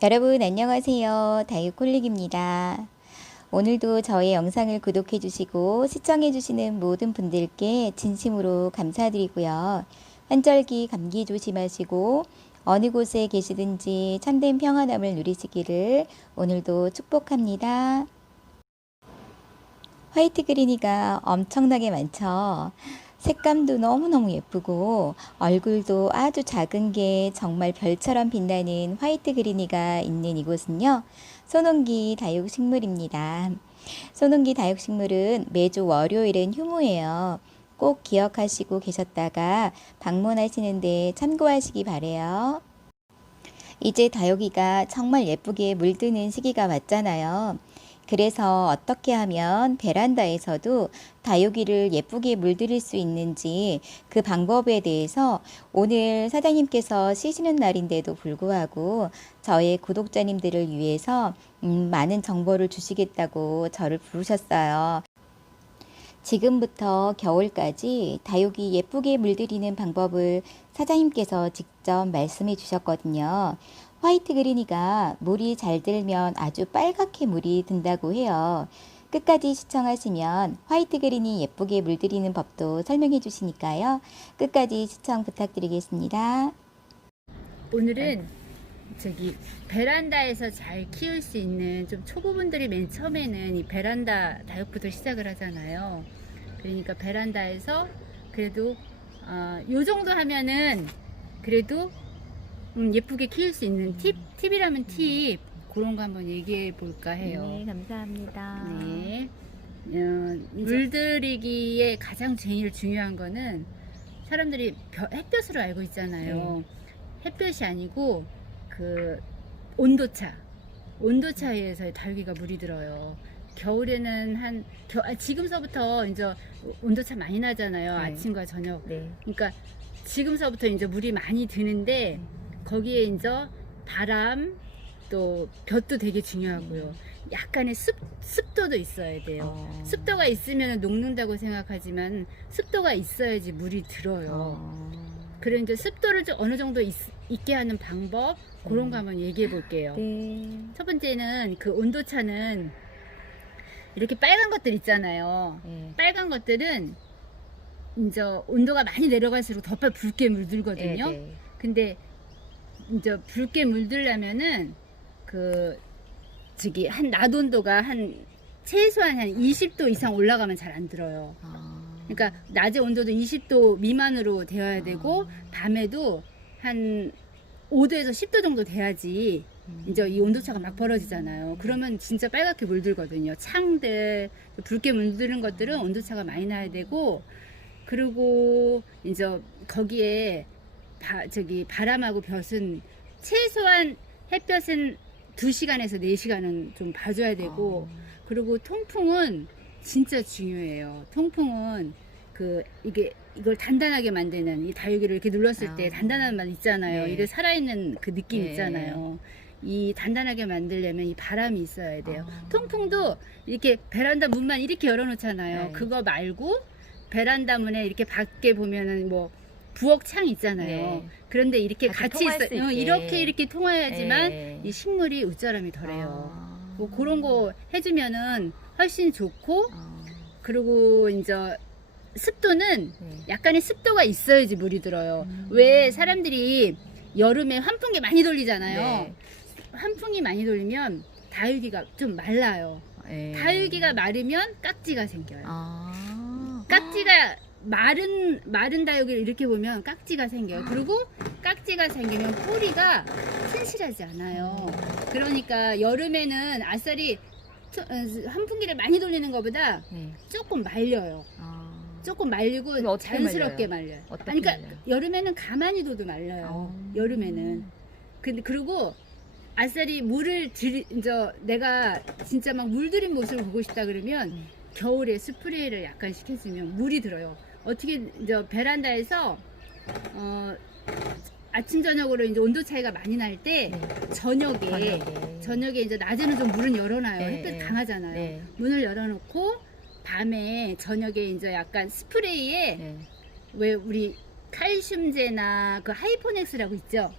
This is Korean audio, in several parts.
여러분 안녕하세요. 다육홀릭입니다. 오늘도 저의 영상을 구독해 주시고 시청해 주시는 모든 분들께 진심으로 감사드리고요. 환절기 감기 조심하시고 어느 곳에 계시든지 참된 평안함을 누리시기를 오늘도 축복합니다. 화이트 그린이가 엄청나게 많죠. 색감도 너무너무 예쁘고 얼굴도 아주 작은 게 정말 별처럼 빛나는 화이트 그린이가 있는 이곳은요, 소논기 다육식물입니다. 소논기 다육식물은 매주 월요일은 휴무예요. 꼭 기억하시고 계셨다가 방문하시는데 참고하시기 바래요. 이제 다육이가 정말 예쁘게 물드는 시기가 왔잖아요. 그래서 어떻게 하면 베란다에서도 다육이를 예쁘게 물들일 수 있는지 그 방법에 대해서 오늘 사장님께서 쉬시는 날인데도 불구하고 저의 구독자님들을 위해서 많은 정보를 주시겠다고 저를 부르셨어요. 지금부터 겨울까지 다육이 예쁘게 물들이는 방법을 사장님께서 직접 말씀해 주셨거든요. 화이트 그린이가 물이 잘 들면 아주 빨갛게 물이 든다고 해요. 끝까지 시청하시면 화이트 그린이 예쁘게 물들이는 법도 설명해 주시니까요. 끝까지 시청 부탁드리겠습니다. 오늘은 저기 베란다에서 잘 키울 수 있는, 좀 초보분들이 맨 처음에는 이 베란다 다육부터 시작을 하잖아요. 그러니까 베란다에서 그래도 요 정도 하면은 그래도 예쁘게 키울 수 있는 팁이라면 팁, 그런 거 한번 얘기해 볼까 해요. 네, 감사합니다. 네. 물들이기에 가장 제일 중요한 거는 사람들이 햇볕으로 알고 있잖아요. 햇볕이 아니고 그 온도차에 의해서 다육이가 물이 들어요. 겨울에는 지금서부터 이제 온도차 많이 나잖아요. 아침과 저녁. 그러니까 지금서부터 이제 물이 많이 드는데 거기에 이제 바람, 또 볕도 되게 중요하고요. 약간의 습도도 있어야 돼요. 습도가 있으면 녹는다고 생각하지만 습도가 있어야지 물이 들어요. 그래 이제 습도를 좀 어느 정도 있게 하는 방법, 그런 거 한번 얘기해 볼게요. 첫 번째는 그 온도차는 이렇게 빨간 것들 있잖아요. 빨간 것들은 이제 온도가 많이 내려갈수록 더 붉게 물들거든요. 근데 이제 붉게 물들려면은 낮 온도가 최소한 한 20도 이상 올라가면 잘 안 들어요. 그러니까 낮에 온도도 20도 미만으로 되어야 되고 밤에도 한 5도에서 10도 정도 돼야지 이제 이 온도차가 막 벌어지잖아요. 그러면 진짜 빨갛게 물들거든요. 창들 붉게 물드는 것들은 온도차가 많이 나야 되고, 그리고 이제 거기에 바람하고 볕은 최소한 햇볕은 2시간에서 4시간은 좀 봐줘야 되고, 그리고 통풍은 진짜 중요해요. 통풍은 이걸 단단하게 만드는, 이 다육이를 이렇게 눌렀을 때 단단한 맛 있잖아요. 이게 살아있는 그 느낌 있잖아요. 이 단단하게 만들려면 이 바람이 있어야 돼요. 통풍도 이렇게 베란다 문만 이렇게 열어놓잖아요. 그거 말고 베란다 문에 이렇게 밖에 보면은 뭐 부엌 창 있잖아요. 그런데 이렇게 같이 있어, 이렇게 통해야지만 이 식물이 웃자람이 덜해요. 뭐 그런 거 해주면은 훨씬 좋고, 그리고 이제 습도는 약간의 습도가 있어야지 물이 들어요. 왜 사람들이 여름에 환풍기 많이 돌리잖아요. 환풍기 많이 돌리면 다육이가 좀 말라요. 다육이가 마르면 깍지가 생겨요. 깍지가 마른 다육이를 이렇게 보면 깍지가 생겨요. 그리고 깍지가 생기면 뿌리가 튼실하지 않아요. 그러니까 여름에는 아싸리 환풍기를 많이 돌리는 것보다 조금 말려요. 조금 말리고 자연스럽게 말려요. 그러니까 여름에는 가만히 둬도 말려요. 여름에는. 그리고 아싸리 물을 이제 내가 진짜 막 물들인 모습을 보고 싶다 그러면 겨울에 스프레이를 약간씩 해주면 물이 들어요. 어떻게 이제 베란다에서 아침 저녁으로 이제 온도 차이가 많이 날 때 저녁에 이제 낮에는 좀 문을 열어놔요. 햇볕 강하잖아요. 문을 열어놓고 밤에 저녁에 이제 약간 스프레이에 왜 우리 칼슘제나 그 하이포넥스라고 있죠.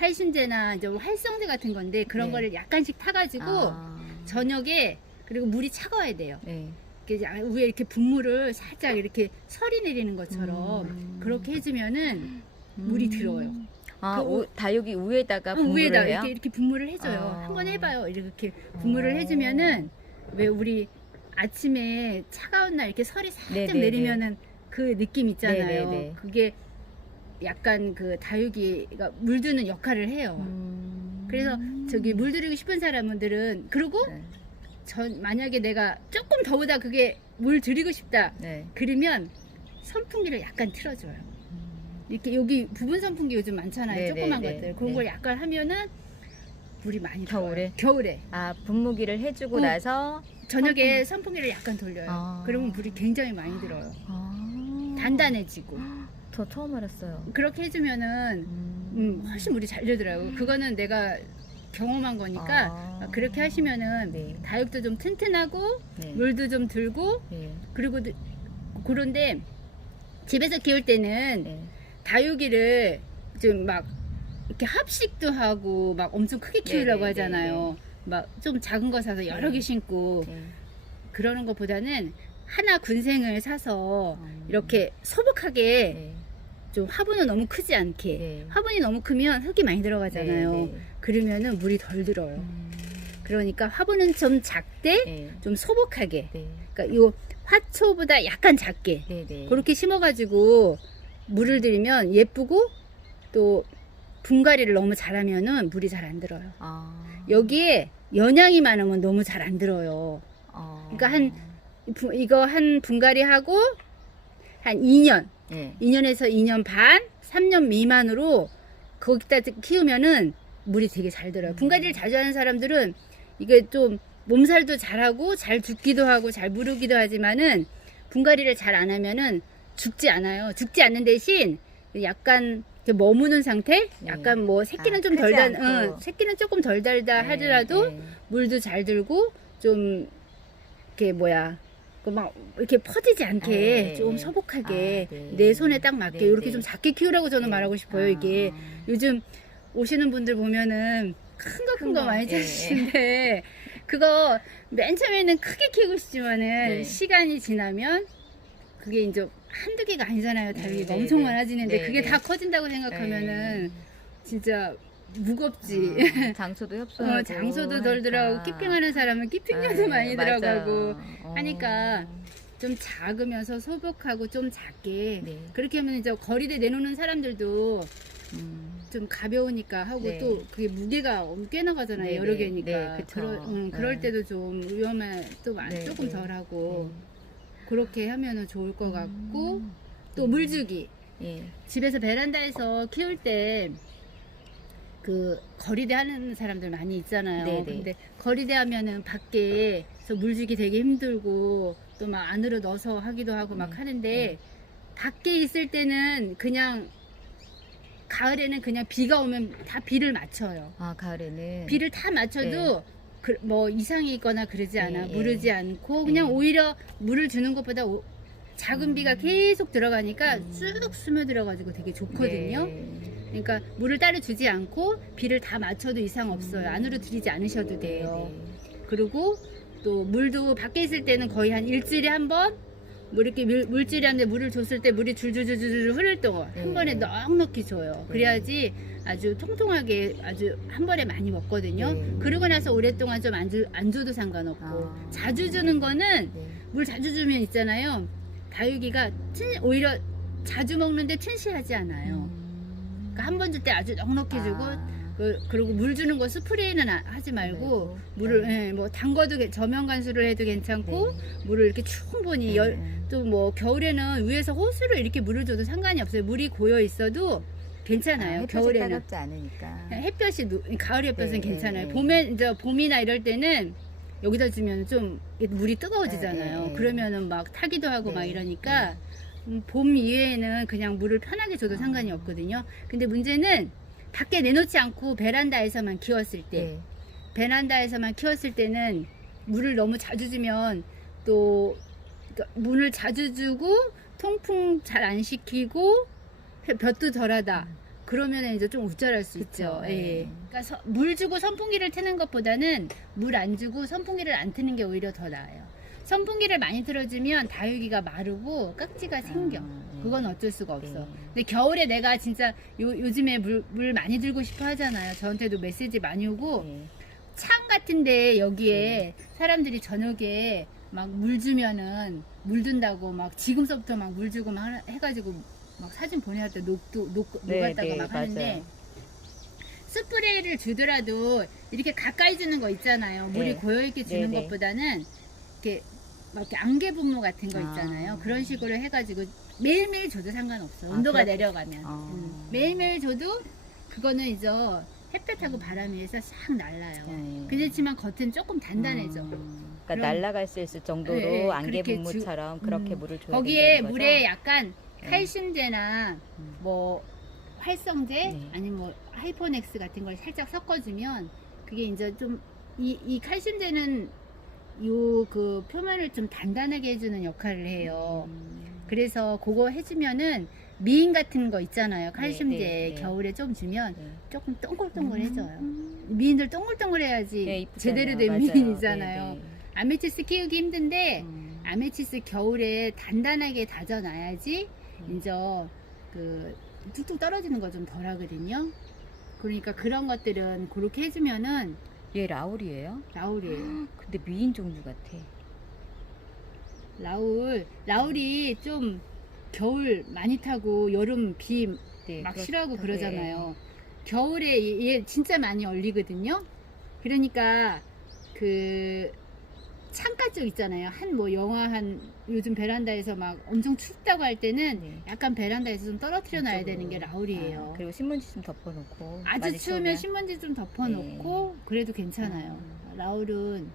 칼슘제나 이제 활성제 같은 건데 그런 네. 거를 약간씩 타가지고 저녁에 그리고 물이 차가워야 돼요. 네. 이렇게 위에 이렇게 분무를 살짝 이렇게 설이 내리는 것처럼 그렇게 해주면은 물이 들어요. 다육이 우에다가 분무를 위에다 해요? 이렇게 분무를 해줘요. 한번 해봐요. 이렇게 분무를 해주면은 왜 우리 아침에 차가운 날 이렇게 설이 살짝 네네네. 내리면은 그 느낌 있잖아요. 네네네. 그게 약간 그 다육이가 물드는 역할을 해요. 그래서 저기 물들이고 싶은 사람들은 그리고 네. 만약에 내가 조금 더우다 그게 물 들이고 싶다 네. 그러면 선풍기를 약간 틀어줘요. 이렇게 여기 부분 선풍기 요즘 많잖아요. 네, 조그만 네, 것들 네, 그런 걸 네. 약간 하면은 물이 많이 들어요. 겨울에? 겨울에 분무기를 해주고 나서 저녁에 선풍기를 약간 돌려요. 그러면 물이 굉장히 많이 들어요. 단단해지고 저 처음 알았어요. 그렇게 해주면은 훨씬 물이 잘 들더라고요. 그거는 내가 경험한 거니까 그렇게 하시면은 네. 다육도 좀 튼튼하고 네. 물도 좀 들고 네. 그리고 그런데 집에서 키울 때는 네. 다육이를 좀 막 이렇게 합식도 하고 막 엄청 크게 키우려고 네네, 하잖아요. 막 좀 작은 거 사서 여러 개 심고 네. 그러는 것보다는 하나 군생을 사서 이렇게 소복하게 네. 좀 화분은 너무 크지 않게 네. 화분이 너무 크면 흙이 많이 들어가잖아요. 네, 네. 그러면은 물이 덜 들어요. 그러니까 화분은 좀 작되 네. 좀 소복하게 네. 그러니까 요 화초보다 약간 작게 네. 네. 그렇게 심어가지고 물을 들이면 예쁘고 또 분갈이를 너무 잘하면은 물이 잘 안 들어요. 여기에 연양이 많으면 너무 잘 안 들어요. 그러니까 이거 한 분갈이 하고 한 2년, 네. 2년에서 2년 반, 3년 미만으로 거기다 키우면은 물이 되게 잘 들어요. 분갈이를 자주 하는 사람들은 이게 좀 몸살도 잘하고 잘 죽기도 하고 잘 무르기도 하지만은 분갈이를 잘 안 하면은 죽지 않아요. 죽지 않는 대신 약간 이렇게 머무는 상태? 약간 뭐 새끼는 좀 덜 달, 새끼는 조금 덜 달다 하더라도 물도 잘 들고 좀 이렇게 막 이렇게 퍼지지 않게 좀 소복하게 내 손에 딱 맞게 이렇게 좀 작게 키우라고 저는 말하고 싶어요. 이게 요즘 오시는 분들 보면은 큰 거 많이 찾으시는데 그거 맨 처음에는 크게 키우고 싶지만은 시간이 지나면 그게 이제 한두 개가 아니잖아요. 다육이가 엄청 많아지는데 그게 다 커진다고 생각하면은 진짜 무겁지. 장소도 협소하고 장소도 덜 들어가고 키핑하는 사람은 키핑료도 많이 들어가고 하니까 좀 작으면서 소복하고 좀 작게 그렇게 하면 이제 거리대 내놓는 사람들도 좀 가벼우니까 하고 또 그게 무게가 꽤 나가잖아요. 여러 개니까. 그럴 때도 좀 위험한 또 조금 덜하고 그렇게 하면은 좋을 것 같고 또 물주기 집에서 베란다에서 키울 때 그 거리대 하는 사람들 많이 있잖아요. 근데 거리대 하면은 밖에서 물주기 되게 힘들고 또 막 안으로 넣어서 하기도 하고 막 하는데 밖에 있을 때는 그냥 가을에는 그냥 비가 오면 다 비를 맞춰요. 가을에는 비를 다 맞춰도 뭐 이상이 있거나 그러지 않아. 무르지 않고 그냥 오히려 물을 주는 것보다 작은 비가 계속 들어가니까 쑥 스며들어가지고 되게 좋거든요. 그러니까 물을 따로 주지 않고 비를 다 맞춰도 이상 없어요. 안으로 들이지 않으셔도 돼요. 그리고 또 물도 밖에 있을 때는 거의 한 일주일에 한 번 뭐 이렇게 물질이한데 물을 줬을 때 물이 줄줄줄줄 흐를 동안 한 번에 넉넉히 줘요. 그래야지 아주 통통하게 아주 한 번에 많이 먹거든요. 그러고 나서 오랫동안 좀 안 줘도 상관없고 자주 주는 거는 물 자주 주면 있잖아요. 다육이가 오히려 자주 먹는데 튼실하지 않아요. 그러니까 한 번 줄 때 아주 넉넉히 주고 그리고 물 주는 거 스프레이는 하지 말고 물을 뭐 담궈도 저면 간수를 해도 괜찮고 물을 이렇게 충분히 또 뭐 겨울에는 위에서 호스로 이렇게 물을 줘도 상관이 없어요. 물이 고여 있어도 괜찮아요. 겨울에는 따갑지 않으니까 햇볕이 가을 햇볕은 괜찮아요. 봄에 이제 봄이나 이럴 때는 여기다 주면 좀 물이 뜨거워지잖아요. 그러면은 막 타기도 하고 막 이러니까 봄 이외에는 그냥 물을 편하게 줘도 상관이 없거든요. 근데 문제는 밖에 내놓지 않고 베란다에서만 키웠을 때 베란다에서만 키웠을 때는 물을 너무 자주 주면 또 물을 자주 주고 통풍 잘 안 시키고 볕도 덜하다 그러면 이제 좀 우쭐할 수 그쵸. 있죠. 예. 예. 그러니까 물 주고 선풍기를 트는 것보다는 물 안 주고 선풍기를 안 트는 게 오히려 더 나아요. 선풍기를 많이 틀어주면 다육이가 마르고 깍지가 생겨. 네. 그건 어쩔 수가 없어. 네. 근데 겨울에 내가 진짜 요즘에 물 많이 들고 싶어 하잖아요. 저한테도 메시지 많이 오고 네. 창 같은데 여기에 사람들이 저녁에 막 물 주면은 물 든다고 막 지금서부터 막 물 주고 막 해가지고 막 사진 보내할 때 녹았다고 막 하는데 맞아요. 스프레이를 주더라도 이렇게 가까이 주는 거 있잖아요. 물이 네. 고여있게 주는 네, 네. 것보다는 이렇게 막 이렇게 안개 분무 같은 거 있잖아요. 아. 그런 식으로 해가지고 매일매일 줘도 상관없어. 온도가 그렇게? 내려가면. 매일매일 줘도 그거는 이제 햇볕하고 바람이 에서 싹 날라요. 네. 그렇지만 겉은 조금 단단해져. 그러니까 그럼- 날아갈 수 있을 정도로 네, 네, 안개 그렇게 분무처럼 그렇게 물을 줘야 거기에 된다는 거죠? 물에 약간 네. 칼슘제나 음. 뭐 활성제 네. 아니면 뭐 하이포넥스 같은 걸 살짝 섞어주면 그게 이제 좀 이 칼슘제는 요 그 표면을 좀 단단하게 해주는 역할을 해요. 그래서 그거 해주면은 미인 같은 거 있잖아요. 칼슘제 네, 네. 겨울에 좀 주면 네. 조금 동글동글해져요. 미인들 동글동글해야지 네, 이쁘잖아요. 제대로 된 맞아요. 미인이잖아요. 네, 네. 아메치스 키우기 힘든데 음. 아메치스 겨울에 단단하게 다져놔야지 음. 이제 그 툭툭 떨어지는 거 좀 덜 하거든요. 그러니까 그런 것들은 그렇게 해주면은 얘 라울이에요? 라울이에요. 근데 미인 종류 같아. 라울이 좀 겨울 많이 타고 여름 비 막 네, 싫어하고 그렇다고, 그러잖아요. 겨울에 얘 진짜 많이 얼리거든요. 그러니까 그 창가 쪽 있잖아요. 요즘 베란다에서 막 엄청 춥다고 할 때는 네. 약간 베란다에서 좀 떨어뜨려 놔야 이쪽으로. 되는 게 라울이에요. 그리고 신문지 좀 덮어놓고. 아주 많이 추우면 추우면. 신문지 좀 덮어놓고 그래도 괜찮아요. 라울은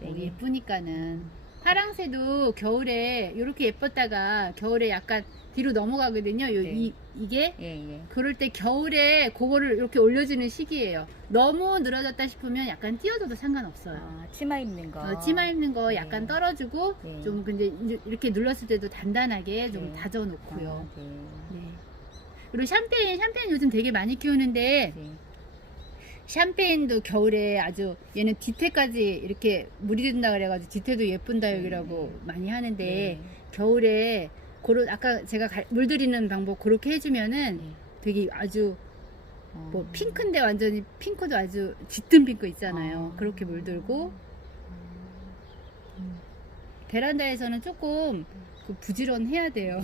뭐 네. 예쁘니까는 파랑새도 겨울에 이렇게 예뻤다가 겨울에 약간 뒤로 넘어가거든요. 네. 이게 예. 그럴 때 겨울에 그거를 이렇게 올려주는 시기예요. 너무 늘어졌다 싶으면 약간 띄워줘도 상관없어요. 아, 치마 입는 거. 치마 입는 거 네. 약간 떨어주고 네. 좀 근데 이렇게 눌렀을 때도 단단하게 좀 네. 다져놓고요. 아, 네. 네. 그리고 샴페인 요즘 되게 많이 키우는데 네. 샴페인도 겨울에 아주 얘는 뒤태까지 이렇게 물이 든다 그래가지고 뒤태도 예쁜 다육이라고 많이 하는데 네. 겨울에 아까 제가 물들이는 방법 그렇게 해주면은 네. 되게 아주 어. 뭐 핑크인데 완전히 핑크도 아주 짙은 핑크 있잖아요. 그렇게 물들고 베란다에서는 조금 그 부지런해야 돼요.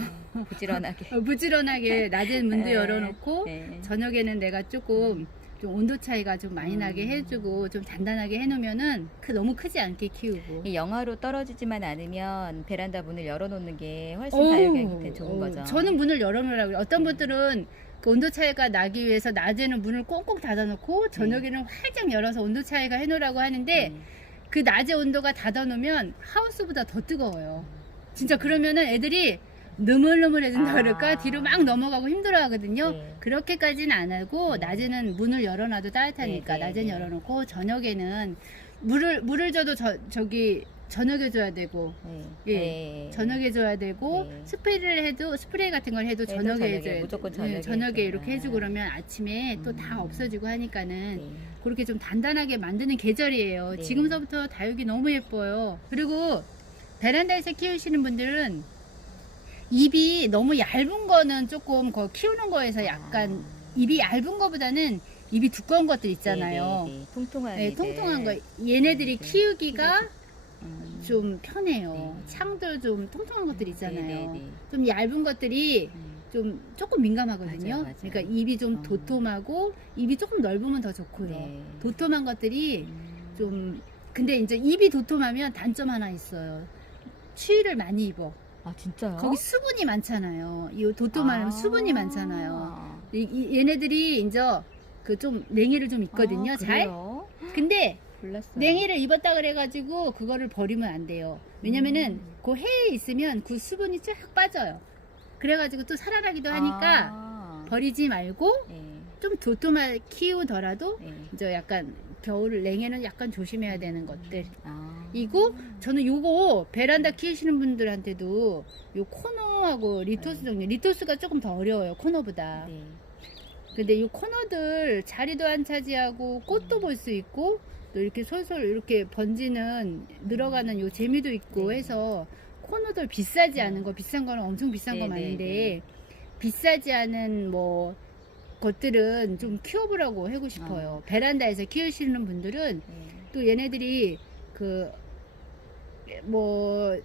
부지런하게. 부지런하게 낮에는 문도 네. 열어놓고 네. 저녁에는 내가 조금 좀 온도 차이가 좀 많이 나게 해주고 좀 단단하게 해놓으면은 너무 크지 않게 키우고. 이 영하로 떨어지지만 않으면 베란다 문을 열어놓는 게 훨씬 다육이한테 좋은 거죠. 저는 문을 열어놓으라고. 어떤 분들은 그 온도 차이가 나기 위해서 낮에는 문을 꽁꽁 닫아놓고 저녁에는 활짝 열어서 온도 차이가 해놓으라고 하는데 그 낮에 온도가 닫아놓으면 하우스보다 더 뜨거워요. 진짜 그러면은 애들이 느물느물해진다 그럴까 뒤로 막 넘어가고 힘들어하거든요. 네. 그렇게까지는 안 하고 네. 낮에는 문을 열어놔도 따뜻하니까 네, 네, 낮에는 네. 열어놓고 저녁에는 물을 줘도 저기 저녁에 줘야 되고 네. 예. 네. 스프레이를 줘야 되고 네. 스프레이 같은 걸 해도 네, 저녁에 저녁에, 해줘야 무조건 돼. 저녁에 저녁에 해줘야 이렇게 해주고 그러면 아침에 또 다 없어지고 하니까는 네. 그렇게 좀 단단하게 만드는 계절이에요. 네. 지금서부터 다육이 너무 예뻐요. 그리고 베란다에서 키우시는 분들은 잎이 너무 얇은 거는 조금 키우는 거에서 약간 잎이 얇은 거보다는 잎이 두꺼운 것들 있잖아요. 네. 통통한 네, 애들. 통통한 거 얘네들이 네. 키우기가 음. 좀 편해요. 네. 창도 좀 통통한 것들 있잖아요. 네. 좀 얇은 것들이 좀 조금 민감하거든요. 맞아요. 그러니까 입이 좀 어. 도톰하고 입이 조금 넓으면 더 좋고요. 네. 도톰한 것들이 좀 근데 이제 입이 도톰하면 단점 하나 있어요. 추위를 많이 입어. 아, 진짜요? 거기 수분이 많잖아요. 이 도톰하면 수분이 많잖아요. 얘네들이 이제 그 좀 냉이를 좀 입거든요. 아, 잘. 그래요? 근데 몰랐어요. 냉이를 입었다 그래가지고 그거를 버리면 안 돼요. 왜냐면은 그 해에 있으면 그 수분이 쫙 빠져요. 그래가지고 또 살아나기도 하니까 아. 버리지 말고 네. 좀 도톰하게 키우더라도 네. 이제 약간 겨울 냉해는 약간 조심해야 되는 것들. 아. 이고 저는 요거 베란다 키우시는 분들한테도 요 코너하고 리토스 종류, 리토스가 조금 더 어려워요 코너보다. 네. 근데 이 코너들 자리도 안 차지하고 꽃도 볼 수 있고 또 이렇게 솔솔 이렇게 번지는 늘어가는 요 재미도 있고 네. 해서 코너들 비싸지 않은 거, 비싼 거는 엄청 비싼 거 네, 네, 많은데 네. 비싸지 않은 뭐 것들은 좀 키워보라고 하고 싶어요. 베란다에서 키우시는 분들은 네. 또 얘네들이 그 뭐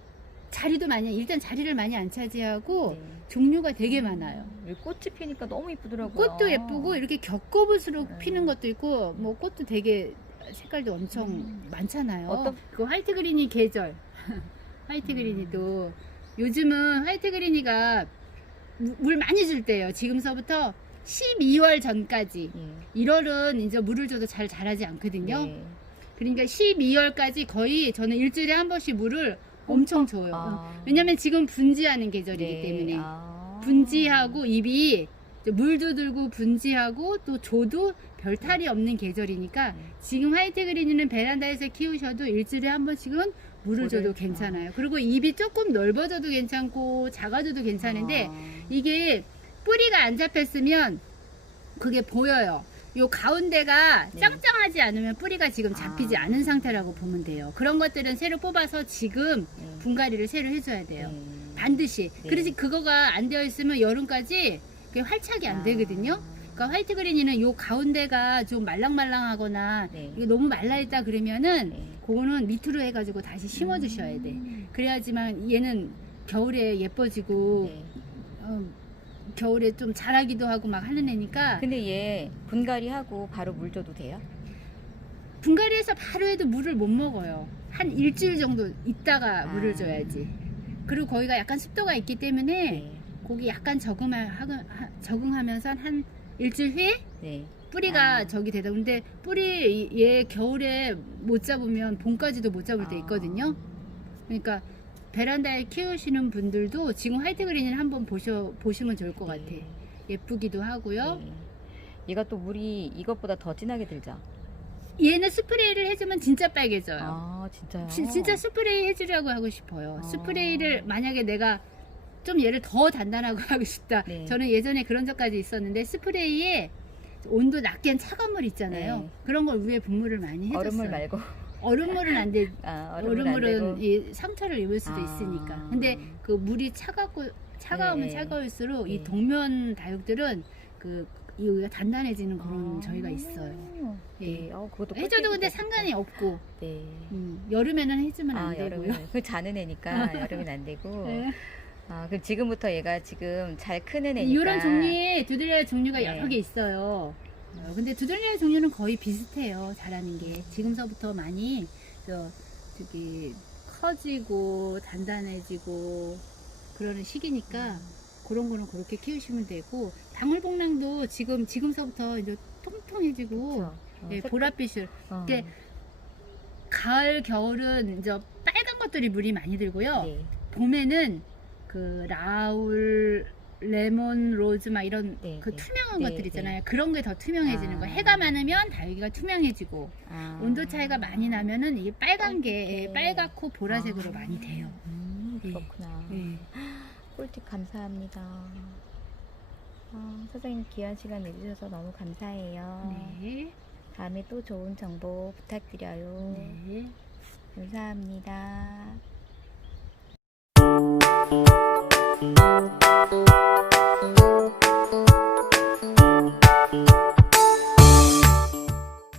자리도 많이, 일단 자리를 많이 안 차지하고 네. 종류가 되게 많아요. 이 꽃이 피니까 너무 이쁘더라고요. 꽃도 예쁘고 이렇게 겹꽃으로 네. 피는 것도 있고 뭐 꽃도 되게 색깔도 엄청 많잖아요. 어떤- 그 화이트 그린이 계절 화이트 그린이도 요즘은 화이트 그린이가 물 많이 줄 때예요. 지금서부터 12월 전까지. 예. 1월은 이제 물을 줘도 잘 자라지 않거든요. 네. 그러니까 12월까지 거의 저는 일주일에 한 번씩 물을 엄청 줘요. 아. 왜냐면 지금 분지하는 계절이기 네. 때문에. 아. 분지하고 잎이 물도 들고 분지하고 또 줘도 별 탈이 없는 계절이니까 지금 화이트 그린이는 베란다에서 키우셔도 일주일에 한 번씩은 물을 줘도 괜찮아요. 그리고 잎이 조금 넓어져도 괜찮고 작아져도 괜찮은데 이게 뿌리가 안 잡혔으면 그게 보여요. 요 가운데가 네. 짱짱하지 않으면 뿌리가 지금 잡히지 아. 않은 상태라고 보면 돼요. 그런 것들은 새로 뽑아서 지금 네. 분갈이를 새로 해줘야 돼요. 네. 반드시. 네. 그래서 그거가 안 되어 있으면 여름까지 그게 활착이 안 되거든요. 그러니까 화이트 그린이는 요 가운데가 좀 말랑말랑하거나 네. 이게 너무 말라있다 그러면은 네. 그거는 밑으로 해가지고 다시 심어 주셔야 돼. 그래야지만 얘는 겨울에 예뻐지고 네. 겨울에 좀 자라기도 하고 막 하는 애니까 근데 얘 분갈이 하고 바로 물 줘도 돼요? 분갈이해서 바로 해도 물을 못 먹어요. 한 일주일 정도 있다가 물을 아. 줘야지. 그리고 거기가 약간 습도가 있기 때문에 네. 거기 약간 적응하면서 한 일주일 후에 네. 뿌리가 아. 저기 되다. 근데 뿌리 얘 겨울에 못 잡으면 봄까지도 못 잡을 때 있거든요. 그러니까 베란다에 키우시는 분들도 지금 화이트 그린을 한번 보시면 좋을 것 같아. 네. 예쁘기도 하고요. 네. 얘가 또 물이 이것보다 더 진하게 들죠? 얘는 스프레이를 해주면 진짜 빨개져요. 아, 진짜요? 진짜 스프레이 해주려고 하고 싶어요. 아. 스프레이를 만약에 내가 좀 얘를 더 단단하고 하고 싶다. 네. 저는 예전에 그런 적까지 있었는데 스프레이에 온도 낮게 한 차가운 물 있잖아요. 네. 그런 걸 위에 분무를 많이 해줬어요. 얼음물 말고. 얼음물은 안 돼. 아, 얼음물은 안 얼음물은 되고. 이 상처를 입을 수도 아. 있으니까. 근데 그 물이 차가우면 네. 차가울수록 네. 이 동면 다육들은 이가 단단해지는 그런 저희가 있어요. 네. 그것도 해줘도 근데 꿀팁이다, 상관이 진짜. 없고 네. 여름에는 해주면 안 아, 되고요. 여름에. 그 자는 애니까 여름엔 안 되고. 네. 아, 그럼 지금부터 얘가 지금 잘 크는 애니까. 이런 종류의 두들레아 종류가 네. 여러 개 있어요. 근데 두들레아 종류는 거의 비슷해요. 자라는 게 지금서부터 많이 저기 커지고 단단해지고 그러는 시기니까 그런 거는 그렇게 키우시면 되고 방울복랑도 지금서부터 이제 통통해지고 그쵸. 예, 보랏빛을 어. 이게 가을 겨울은 이제 빨간 것들이 물이 많이 들고요. 네. 봄에는 그 라울 레몬 로즈 막 이런 네, 그 네. 투명한 네, 것들 있잖아요. 네. 그런 게 더 투명해지는 아. 거예요. 해가 많으면 다육이가 투명해지고 아. 온도 차이가 많이 나면은 이게 빨간 게 빨갛게. 빨갛고 보라색으로 아. 많이 돼요. 예. 그렇구나. 예. 꿀팁 감사합니다. 사장님 귀한 시간 내주셔서 너무 감사해요. 네. 다음에 또 좋은 정보 부탁드려요. 네. 감사합니다.